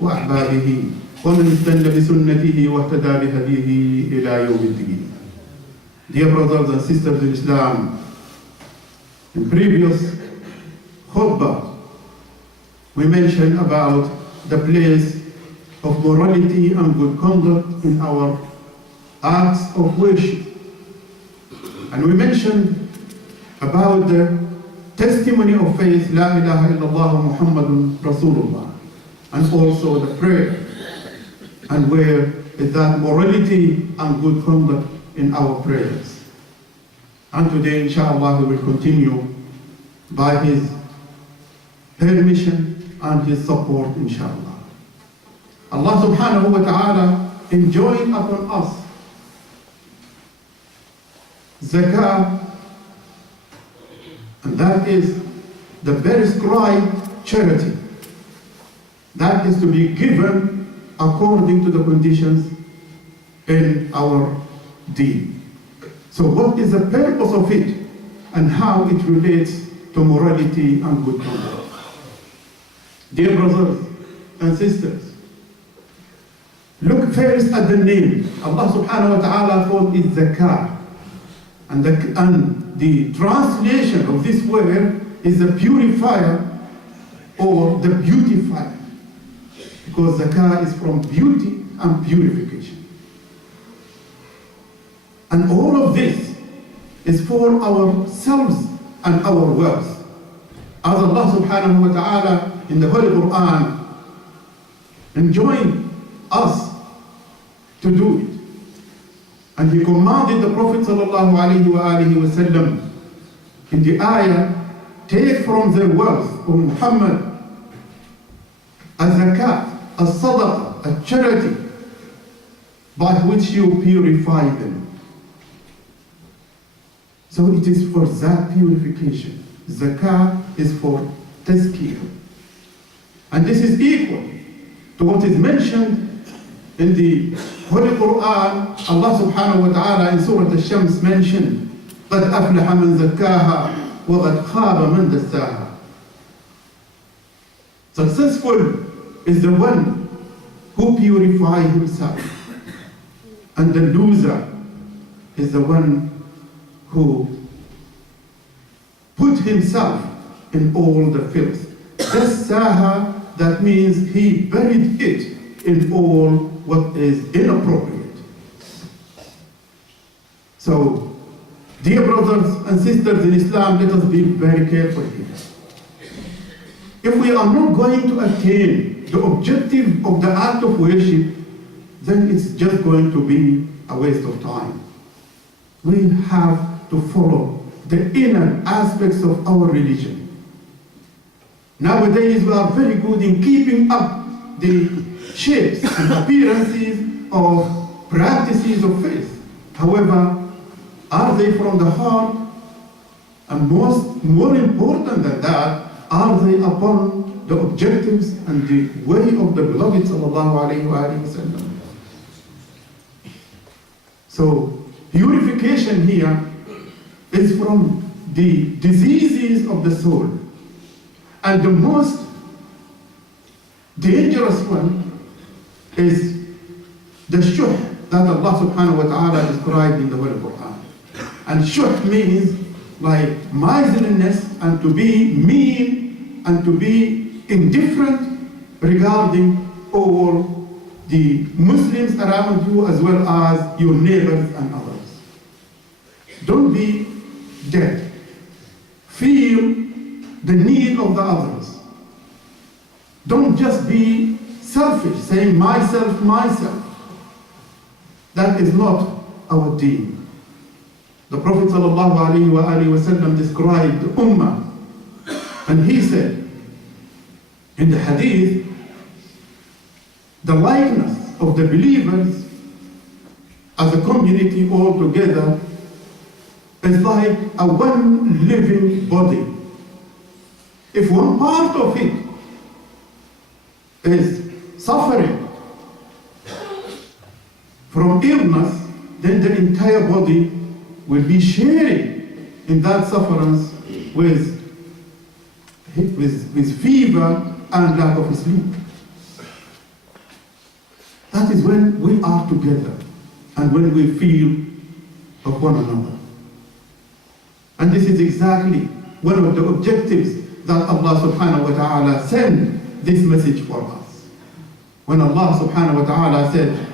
وأحبابه ومن استنى بسنته واهتدى بهديه إلى يوم الدين. Dear brothers and sisters in Islam, in previous khutbah we mentioned about the place of morality and good conduct in our acts of worship. And we mentioned about the testimony of faith, La ilaha illallah Muhammadun Rasulullah, and also the prayer, and where is that morality and good conduct in our prayers. And today, inshallah, we will continue by His permission and His support, inshallah. Allah subhanahu wa ta'ala enjoined upon us zakah, and that is the prescribed charity that is to be given according to the conditions in our deen. So what is the purpose of it and how it relates to morality and good conduct? Dear brothers and sisters, look first at the name. Allah subhanahu wa ta'ala called it zakah. And the translation of this word is the purifier or the beautifier, because zakah is from beauty and purification. And all of this is for ourselves and our wealth. As Allah subhanahu wa ta'ala in the Holy Quran enjoined us to do it. And He commanded the Prophet sallallahu alaihi wasallam in the ayah, take from their wealth, O Muhammad, a zakat, a sadaqah, a charity, by which you purify them. So it is for that purification. Zakah is for tazkiyah. And this is equal to what is mentioned in the Holy Quran. Allah subhanahu wa ta'ala in Surah Al-Shams mentioned, قَدْ أَفْلَحَ مَنْ زَكَّاهَا وَقَدْ خَابَ مَنْ دَسَّاهَا. Successful is the one who purifies himself, and the loser is the one who put himself in all the filth. Dassaha, that means he buried it in all what is inappropriate. So, dear brothers and sisters in Islam, let us be very careful here. If we are not going to attain the objective of the act of worship, then it's just going to be a waste of time. We have to follow the inner aspects of our religion. Nowadays, we are very good in keeping up the shapes and appearances of practices of faith. However, are they from the heart? And more important than that, are they upon the objectives and the way of the beloved sallallahu alayhi wa sallam? So, purification here is from the diseases of the soul. And the most dangerous one is the shuh that Allah subhanahu wa ta'ala described in the Holy Quran. And shuh means like miserliness, and to be mean and to be indifferent regarding all the Muslims around you as well as your neighbors and others. Don't be dead. Feel the need of the others. Don't just be selfish, saying myself, myself. That is not our deen. The Prophet ﷺ described the Ummah, and he said in the hadith, the likeness of the believers as a community all together is like a one living body. If one part of it is suffering from illness, then the entire body will be sharing in that sufferance with fever and lack of sleep. That is when we are together and when we feel of one another. And this is exactly one of the objectives that Allah subhanahu wa ta'ala sent this message for us. When Allah subhanahu wa ta'ala said,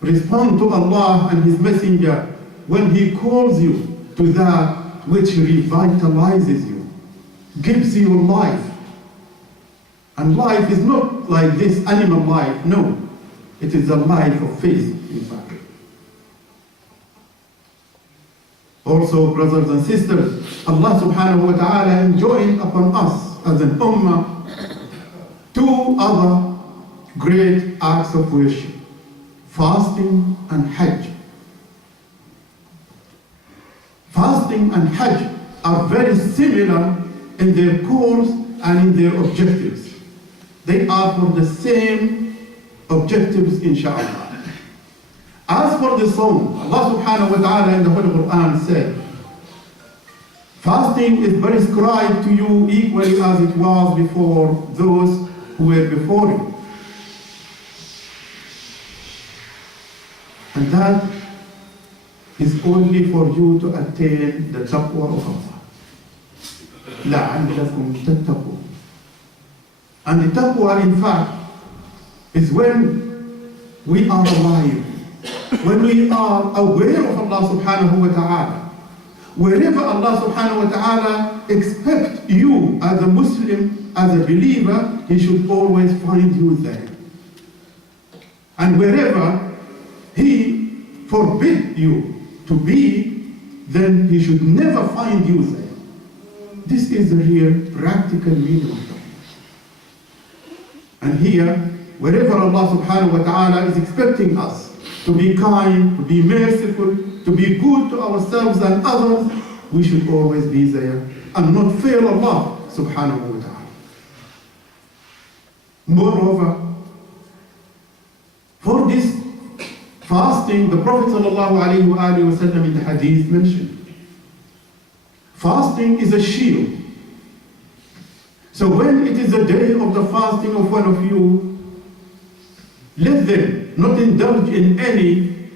respond to Allah and His Messenger when He calls you to that which revitalizes you, gives you life. And life is not like this animal life, no. It is a life of faith, in fact. Also, brothers and sisters, Allah subhanahu wa ta'ala enjoined upon us as an ummah two other great acts of worship, fasting and hajj. Fasting and hajj are very similar in their course and in their objectives. They are for the same objectives, inshallah. As for the Sawm, Allah subhanahu wa ta'ala in the Holy Quran said, fasting is prescribed to you equally as it was before those who were before you. And that is only for you to attain the taqwa of Allah. لَعَلَّكُمْ تَتَّقُونَ. And the taqwa, in fact, is when we are alive, when we are aware of Allah subhanahu wa ta'ala. Wherever Allah subhanahu wa ta'ala expects you as a Muslim, as a believer, He should always find you there. And wherever He forbids you to be, then He should never find you there. This is the real practical meaning of it. And here, wherever Allah subhanahu wa ta'ala is expecting us to be kind, to be merciful, to be good to ourselves and others, we should always be there and not fail Allah subhanahu wa ta'ala. Moreover, for this fasting, the Prophet sallallahu alayhi wa alihi wa sallam in the hadith mentioned, fasting is a shield. So when it is the day of the fasting of one of you, let them not indulge in any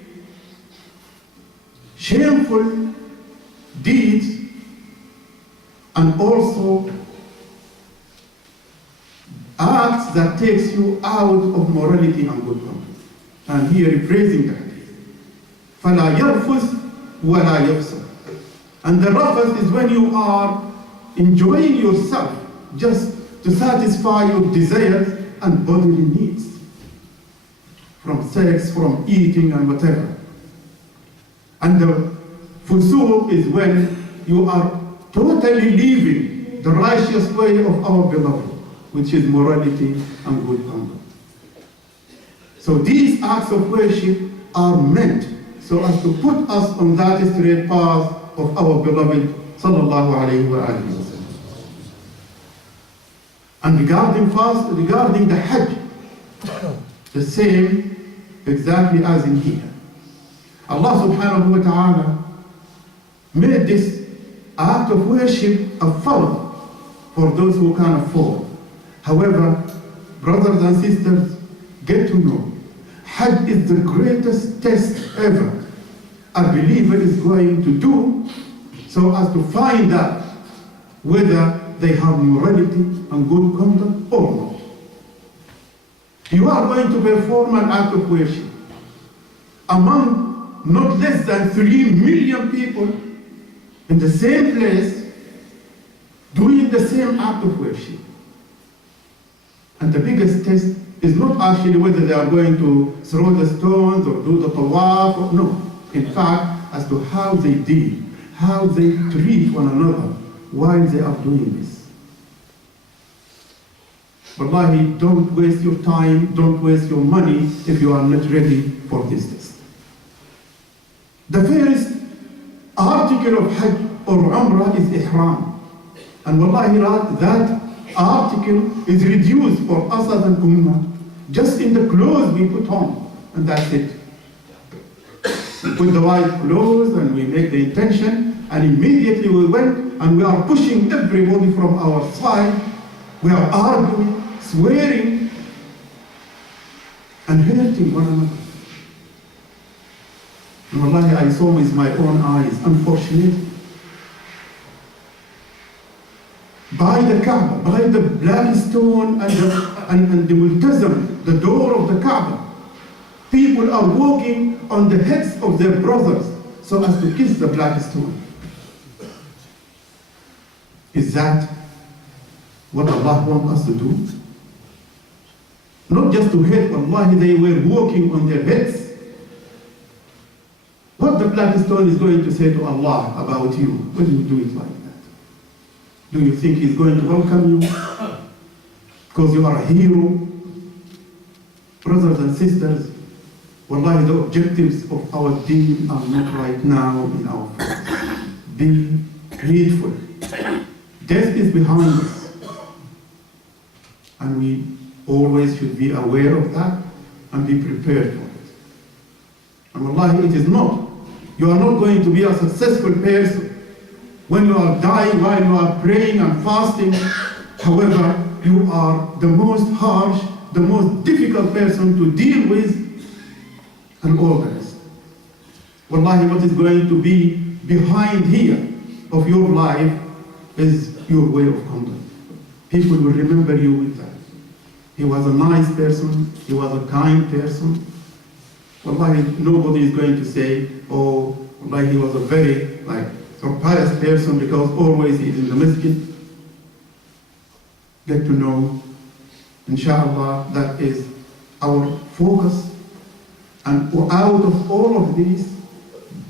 shameful deeds and also acts that takes you out of morality and good conduct. And here rephrasing the hadith. فَلَا يَرْفُثْ وَلَا يَفْسُقْ. And the rafath is when you are enjoying yourself just to satisfy your desires and bodily needs. From sex, from eating and whatever. And the fusuq is when you are totally leaving the righteous way of our beloved, which is morality and good conduct. So these acts of worship are meant so as to put us on that straight path of our beloved sallallahu alayhi wa alihi wa sallam. And regarding the hajj, the same exactly as in here. Allah subhanahu wa ta'ala made this act of worship a fard for those who can afford. However, brothers and sisters, get to know, Hajj is the greatest test ever a believer is going to do so as to find out whether they have morality and good conduct or not. You are going to perform an act of worship among not less than 3 million people in the same place doing the same act of worship. And the biggest test is not actually whether they are going to throw the stones or do the tawaf, or no. In fact, as to how they deal, how they treat one another while they are doing this. Wallahi, don't waste your time, don't waste your money if you are not ready for this test. The first article of Hajj or Umrah is Ihram. And wallahi, that article is reduced for us as an ummah just in the clothes we put on, and that's it. We put the white clothes and we make the intention, and immediately we went and we are pushing everybody from our side. We are arguing, swearing, and hurting one another. And wallahi, I saw with my own eyes, unfortunately, by the Kaaba, by the black stone and the multazam, the door of the Kaaba, people are walking on the heads of their brothers so as to kiss the black stone. Is that what Allah wants us to do? Not just to hate, wallahi, they were walking on their heads. What the black stone is going to say to Allah about you when you do it like that? Do you think He's going to welcome you because you are a hero? Brothers and sisters, wallahi, the objectives of our deen are not right now in our face. Be grateful. Death is behind us, and we always should be aware of that and be prepared for it. And wallahi, it is not. You are not going to be a successful person when you are dying while you are praying and fasting. However, you are the most harsh, the most difficult person to deal with and all the rest. Wallahi, what is going to be behind here of your life is your way of conduct. People will remember you with that. He was a nice person, he was a kind person. Wallahi, nobody is going to say, oh, wallahi, he was a very pious person because always he is in the masjid. Get to know, inshallah, that is our focus. And out of all of these,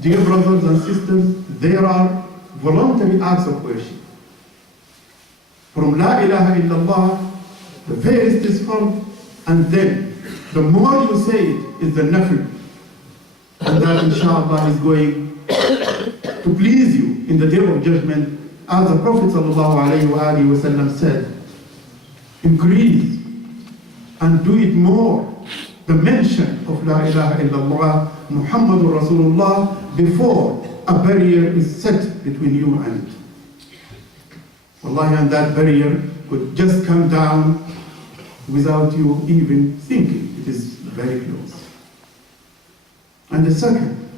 dear brothers and sisters, there are voluntary acts of worship. From La ilaha illallah, the first is formed, and then the more you say it is the nafil. And that inshallah is going to please you in the day of judgment. As the Prophet ﷺ said, increase and do it more. The mention of La ilaha illallah Muhammadur Rasulullah before a barrier is set between you and it. Wallahi, and that barrier could just come down without you even thinking. It is very close. And the second,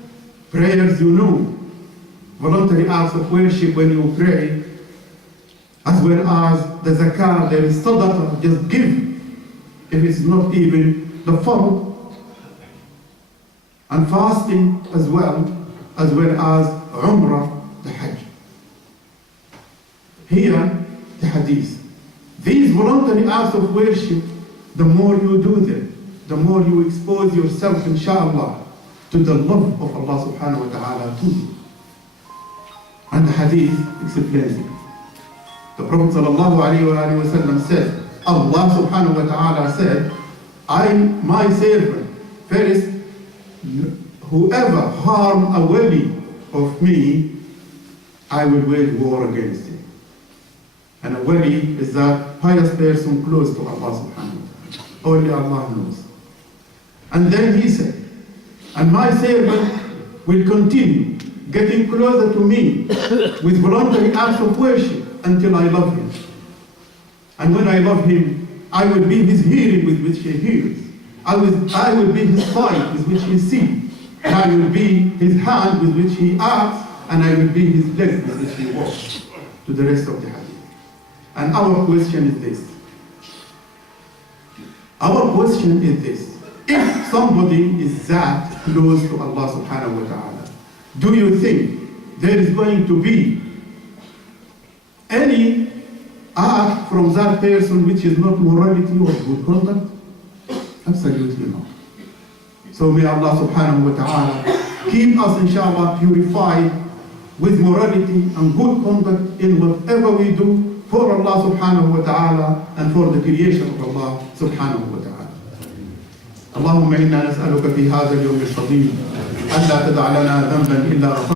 prayers, you know, voluntary acts of worship when you pray, as well as the zakah, there is sadaqah, just give, if it's not even the fard, and fasting as well as umrah, the hajj. Here, the hadith. These voluntary acts of worship, the more you do them, the more you expose yourself, inshallah, to the love of Allah subhanahu wa ta'ala to you. And the hadith explains it. The Prophet sallallahu alayhi wa sallam said, Allah subhanahu wa ta'ala said, my servant, first, whoever harm a wali of me, I will wage war against him. And a wali is that pious person close to Allah subhanahu wa ta'ala. Only Allah knows. And then he said, and my servant will continue getting closer to me with voluntary acts of worship until I love him. And when I love him, I will be his hearing with which he hears. I will be his sight with which he sees. And I will be his hand with which he acts. And I will be his leg with which he walks. To the rest of the hadith. And our question is this. Our question is this. If somebody is that close to Allah subhanahu wa ta'ala, do you think there is going to be any act from that person which is not morality or good conduct? Absolutely not. So may Allah subhanahu wa ta'ala keep us inshallah purified with morality and good conduct in whatever we do for Allah subhanahu wa ta'ala and for the creation of Allah subhanahu wa ta'ala. اللهم إنا نسألك في هذا اليوم الفضيل ألا تدع لنا ذنبا إلا غفرته